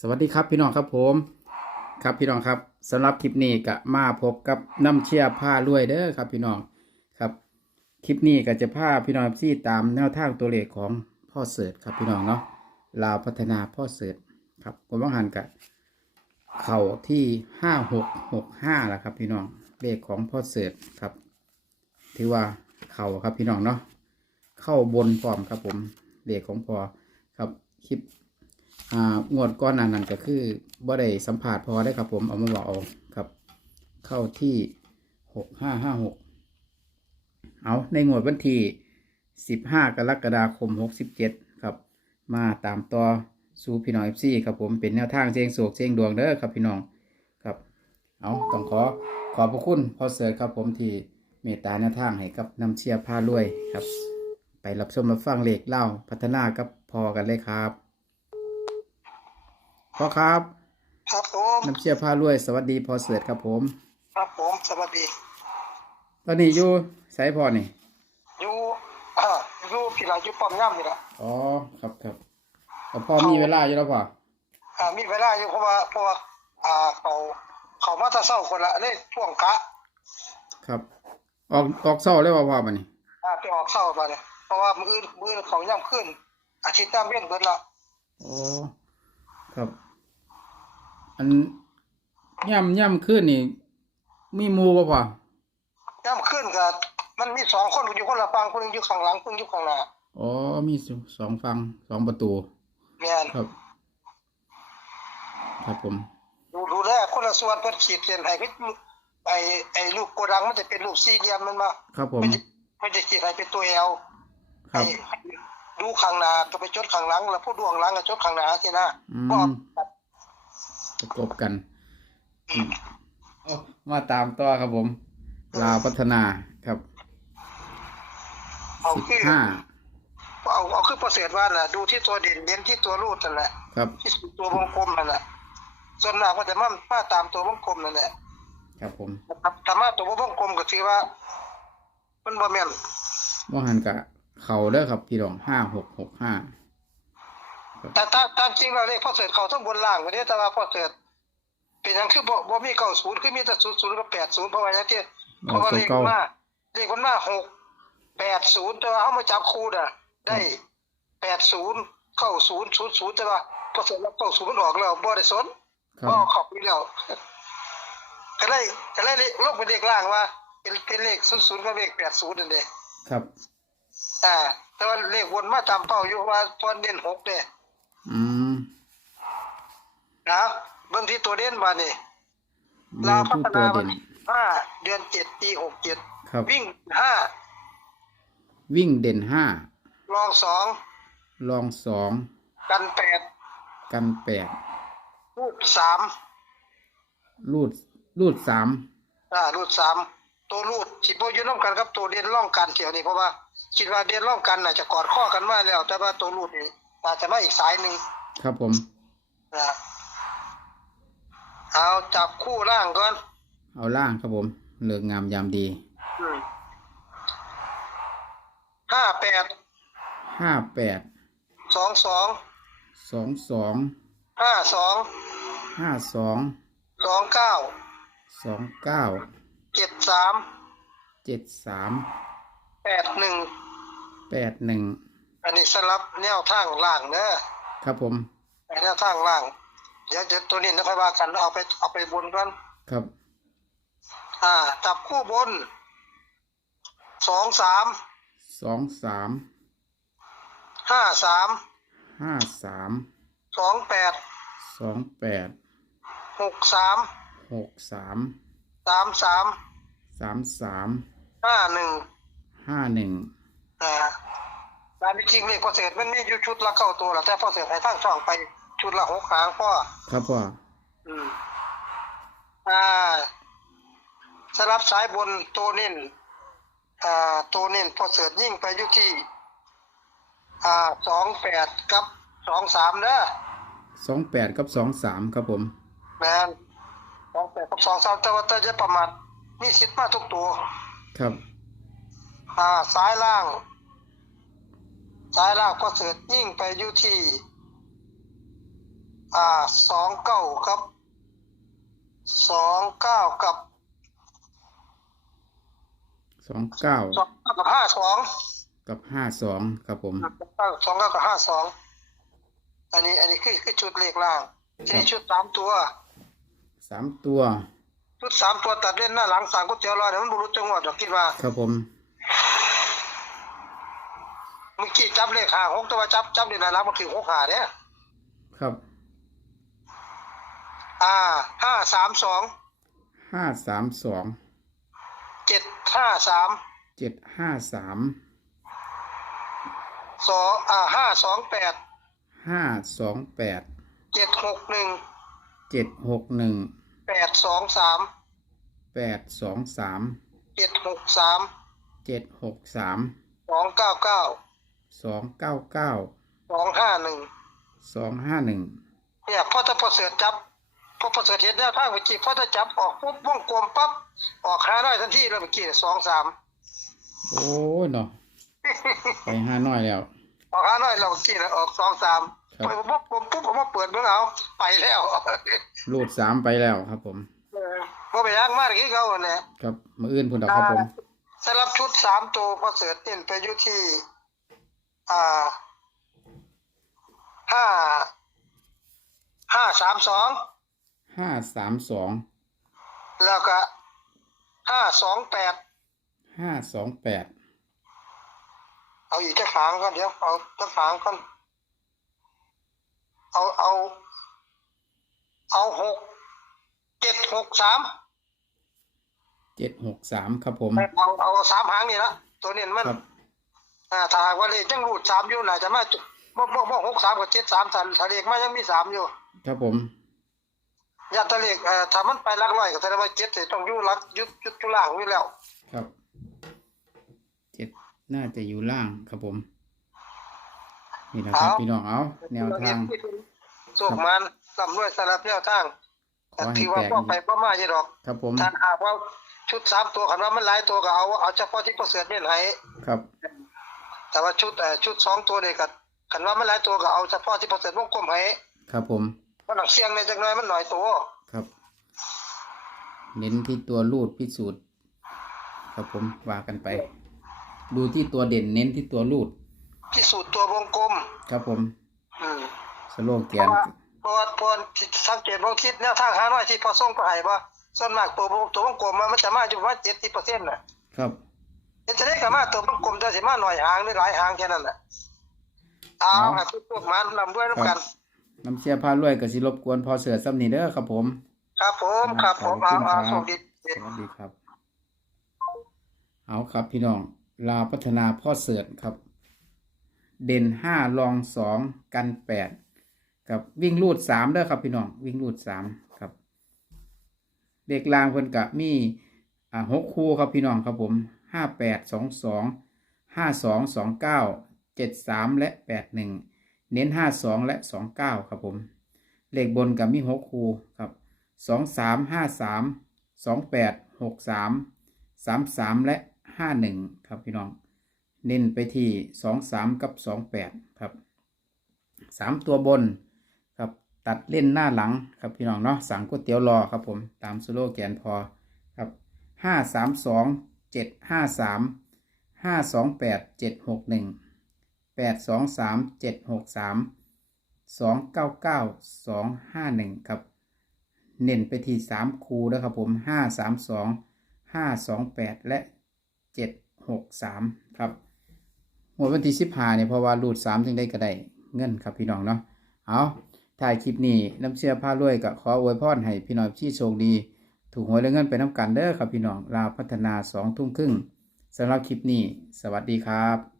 สวัสดีครับพี่น้องครับผมครับพี่น้องครับสำหรับคลิปนี้ก็มาพบกับน้ำเชี่ยผ้ารวยเด้อครับพี่น้องครับ คลิปนี้ก็จะพาพี่น้องที่ตามแนวทางตัวเลขของพ่อเสิร์ชครับพี่น้องเนาะลาวพัฒนาพ่อเสิร์ชครับผมว่าหันกับเข่าที่ห้าหกหกห้าละครับ พี่น้องเลขของพ่อเสิร์ชครับ ถือว่าเข่าครับพี่น้องเนาะเข้าบนฟอร์มครับผมเลขของพอครับคลิป อ่างวดก้อนนั้นนั่นก็คือบ่ได้สัมผัสพอได้ครับ ผมเอามาบอกเอาครับ เข้าที่หกห้าห้าหกเอาในงวดวันที่สิบห้ากรกฎาคมหกสิบเจ็ดครับ มาตามต่อสู่พี่น้องเอฟซีครับผมเป็นแนวทางเชียงโศกเชียงดวงเด้อครับพี่น้องครับ เอาต้องขอขอบพระคุณพอเสิร์ชครับผมที่เมตตาแนวทางให้กับนำเชียร์พารวยครับ ไปรับชมรับฟังเลขเล่าพัฒนากับพอกันเลยครับ พ่อครับ ครับผมน้ำเชี่ยผ้ารวย สวัสดีพอเสือครับผม ครับผม สวัสดี ตอนนี้อยู่ไสพอนี่ อยู่อ่าอยู่พี่ลาอยู่ป้อมย่ำนี่ละอ๋อ ครับครับแต่พ่อมีเวลาอยู่แล้วพ่ออ่า มีเวลาอยู่เพราะว่าเพราะว่าอ่าเขาเขามาแตะเศร้าคนละเลยช่วงกะ ครับ ออกออกเศร้าเลยว่าพ่อมานี่อ่าไปออกเศร้ามาเนี่ยเพราะว่ามืออื่นมืออื่นเขาย่ำขึ้น อาทิตย์หน้าเว้นเบิดละอ๋อครับ อันย่ำย่ำขึ้นนี่มีหมูป่ะพ่อย่ำขึ้นกับมันมีสองคนอยู่คนละฟังคนหนึงอยู่ข้างหลังคนหนึงอยู่ข้างหน้าอ๋อมีสสองฟังสองประตูแม่นครับ ครับผมดูดูแลคนละส่วนเพิ่นขีดเส้นให้คือไอ้ไอ้ลูกโกดังมันจะเป็นลูกสี่เหลี่ยมมันมาครับผมมันจะมันจะขีดให้เป็นตัวแอลครับให้ดูข้างหน้าก็ไปจดข้างหลัง แล้วผู้ดวงหลังก็จดข้างหน้าสินะอืมก็ ประกบกันอืมโอ้มาตามต่อครับผม ลาวพัฒนาครับเอาสิบคือห้าเอาเอาคือประเสริฐว่าน่ะดูที่ตัวเด่นเน้นที่ตัวรูดนั่นแหละครับที่สุดตัววงกลมนั่นแหละส่วนมากมันจะมามาตามตัววงกลมนั่นแหละครับผมครับถ้ามาตัววงกลมก็ถือว่า มันบ่แม่นว่าหันกะ เขาเด้อครับพี่รองห้าหกหกห้า แต่ตามตามจริงแล้วเลขพ่อเสริฐเขาทั้งบนล่างวันนี้แต่ว่าพ่อเสริฐเป็นหยังคือบ่บ่มีเก้าศูนย์คือมีแต่ศูนย์ศูนย์กับแปดศูนย์เพราะว่าอย่างที่เพราะว่าเลขมันมาเลขมันมาหกแปดศูนย์แต่ว่าเขามาจับคู่น่ะ ได้แปดศูนย์เข้าศูนย์ศูนย์ศูนย์แต่ว่าพอเสร็จแล้วเก้าศูนย์มันออกแล้วบ่ได้สนครับบ่เขอบไปแล้วก็เลยก็เลยลงเป็นเลขล่างว่าเป็นเป็นเลขศูนย์ศูนย์กับเลขแปดศูนย์นั่นเองครับอ่าแต่ว่าเลขวนมาตามเป้าอยู่ว่าตอนเด่นหกเนี่ย อืมนะเบื้องที่ตัวเด่นมานี่ดูลาวพัผู้ฒตันาววัเด่นนที่ห้าเดือนเจ็ดปีหกเจ็ดครับ วิ่งห้าวิ่งเด่นห้า รองสองลองสอง กันแปดกันแปด รูดสามรูด รูดสาม อ่ารูดสามตัวรูดสิบโอยู่ร่วมกันครับตัวเด่นร่องกันเที่ยวนี้เพราะว่าคิดว่าเด่นร่องกันน่าจะกอดข้อกันมาแล้ว แต่ว่าตัวรูดนี่ อาจจะมาอีกสายหนึ่งครับผมนะเอาจับคู่ร่างก่อน เอาล่างครับผมเลิกงามยามดีห้าแปดห้าแปดสองสองสองสองห้าสองห้าสองสองเก้าสองเก้าเจ็ดสามเจ็ดสามแปดหนึ่งแปดหนึ่ง อันนี้สลับแนวทางล่างเนอะครับผมแนวทางล่าง เดี๋ยวเดี๋ยวตัวนี้นะค่อยว่ากันเอาไปเอาไปบนกันครับ อ่าจับคู่บนสองสามสองสามห้าสามห้าสามสองแปดสองแปดหกสามหกสามสามสามสามสามห้าหนึ่งห้าหนึ่งอ่า ตามที่จริงเลขพอเศษมันมีอยู่ชุดละเก้าตัวแหละแต่พอเศษให้ทั้งช่องไปชุดละหกหางพ่อ ครับพ่อ อืม อ่าสลับสายบนตัวเน้นอ่าตัวเน้นพอเสิร์ชยิ่งไปอยู่ที่ อ่าสองแปดกับสองสามเด้อสองแปดกับสองสามครับผม แมนสองแปดกับสองสามแต่ว่าแต่จะประมาทมีสิทธิ์มาทุกตัว ครับ อ่า ซ้ายล่าง ซ้ายล่างพอเสิร์ชยิ่งไปอยู่ที่ อ่าสองเก้าครับสองเก้ากับสองเก้าสองเก้ากับห้าสองกับห้าสองครับผมสองเก้ากับห้าสองอันนี้ อันนี้คือคือชุดเลขล่างทีนี้ชุดสามตัวสามตัวชุดสามตัวตัดเล่นหน้าหลังสามก๋วยเตี๋ยวรอเนี่ยมันบุรุษจังหวัดเราคิดว่า ครับผม เมื่อกี้จับเลขห้าหกแต่ว่าจับจับเดือนหน้าหลังมันคือหกหาเนี่ยครับ อ่าห้าสามสองห้าสามสองเจ็ดห้าสามเจ็ดห้าสามสองอ่าห้าสองแปดห้าสองแปดเจ็ดหกหนึ่งเจ็ดหกหนึ่งแปดสองสามแปดสองสามเจ็ดหกสามเจ็ดหกสามสองเก้าเก้า สองเก้าเก้าสองห้าหนึ่งสองห้าหนึ่งเนี่ยพอถ้าพอเสือจับพอพอเสือเห็นแนวทางเมื่อกี้พอถ้าจับออกปุ๊บวงกลมปั๊บออกห้าน้อยทันทีแล้วเมื่อกี้สองสามโอ้ยเนาะไปห้าน้อยแล้ว ออกห้าน้อยเราเมื่อกี้นะออกสองสามครับไปวงกลมปุ๊บผมมาเปิดเมื่อเอาไปแล้วรูดสามไปแล้วครับผมเออพอไปย่างมากที่เขาเนี่ยครับมืออื่นพุ่นดอกครับผมสำหรับชุดสามตัวพอเสือเต้นไปอยู่ที่ อ่าห้าห้าสามสองห้าสามสองแล้วก็ห้าสองแปดห้าสองแปดเอาอีกจะฝางก่อนเดี๋ยวเอาจะฝางก่อนเอาเอาเอาหกเจ็ดหกสามเจ็ดหกสามครับผม เอาเอาสามหางนี่ละตัวนี้มันครับ อ่าถ้าหากว่าเลขยังรูดสามอยู่น่าจะมาจุบ่บ่บ่หกสามกับเจ็ดสามถ้าถ้าเลขมันยังมีสามอยู่ครับผมยาตะเลขเอ่อถ้ามันไปหลักร้อยก็แสดงว่าเจ็ดสิต้องอยู่หลักยุดยุดจุล่างอยู่แล้ว ครับเจ็ดน่าจะอยู่ล่างครับผมนี่นะครับพี่น้องเอาแนวทางสุกมันลำรวยสารบแนวทางขอให้ถือว่าแตกพ่อไปพ่อมาใช่ดอก ครับผม ถ้าหากว่าชุดสามตัวคันว่ามันหลายตัวก็เอาเอาเฉพาะที่ประเสริฐเนี่ยให้ ครับ แต่ว่าชุดเอ่อชุดสองตัวเนี่ยก็คันว่ามันหลายตัวก็เอาเฉพาะที่ประเสริฐวงกลมให้ครับผมมันหนักเสียงในจักหน่อยมันหน่อยตัวครับ เน้นที่ตัวรูดพิสูจน์ครับผมว่ากันไป ดูที่ตัวเด่นเน้นที่ตัวรูดพิสูจน์ตัววงกลม ครับผมอืมสโลแกนเพราะว่าเพราะว่าสังเกตบางทิศแนวทางหาน้อยที่พอส่งไปให้ว่าส่วนมากตัววงตัววงกลมมันมันจะมาอยู่ประมาณ70%น่ะครับ เห็นจะได้ก็มาตัววงกลมจะสิมาหน่อยหางหรือหลายหางแค่นั้นน่ะเอาให้พวกมันลำด้วยน้ำกันน้ำเชียร์พารวยกับสิรบกวนพอเสือซ้ำนี่เด้อครับผม ครับผมครับผมขอเอาบคุณครับเอาสวัสดีสวัสดีครับ เอาครับพี่น้องลาวพัฒนาพ่อเสือครับ เด่นห้ารองสองกันแปดครับวิ่งรูดสามเด้อครับพี่น้องวิ่งรูดสามครับ เด็กลางเพิ่นกะมีอ่าหกคู่ครับพี่น้องครับผม ห้าแปดสองสองห้าสองสองเก้าเจ็ดสามและแปดหนึ่งเน้นห้าสองและสองเก้าครับผมเลขบนกับมีหกคู่ครับสองสามห้าสามสองแปดหกสามสามสามและห้าหนึ่งครับพี่น้อง เน้นไปที่สองสามกับสองแปดครับสามตัวบนครับตัดเล่นหน้าหลังครับพี่น้องเนาะสั่งก๋วยเตี๋ยวรอครับผมตามสโลแกนพอครับห้าสามสอง เจ็ดห้าสามห้าสองแปดเจ็ดหกหนึ่งแปดสองสามเจ็ดหกสามสองเก้าเก้าสองห้าหนึ่งครับ เน้นไปที่สามคูนะครับผมห้าสามสองห้าสองแปดและเจ็ดหกสามครับหมดวันที่สิบหาเนี่ยเพราะว่ารูดสามจึงได้กระไดเงินครับพี่น้องเนาะ เอาถ่ายคลิปนี้น้ำเชื่อผ้ารวยกับขออวยพรให้พี่น้องที่โชคดี ถูกหวยและเงินไปน้ำกันเด้อครับพี่น้องลาวพัฒนาสองทุ่มครึ่งสำหรับคลิปนี้ สวัสดีครับ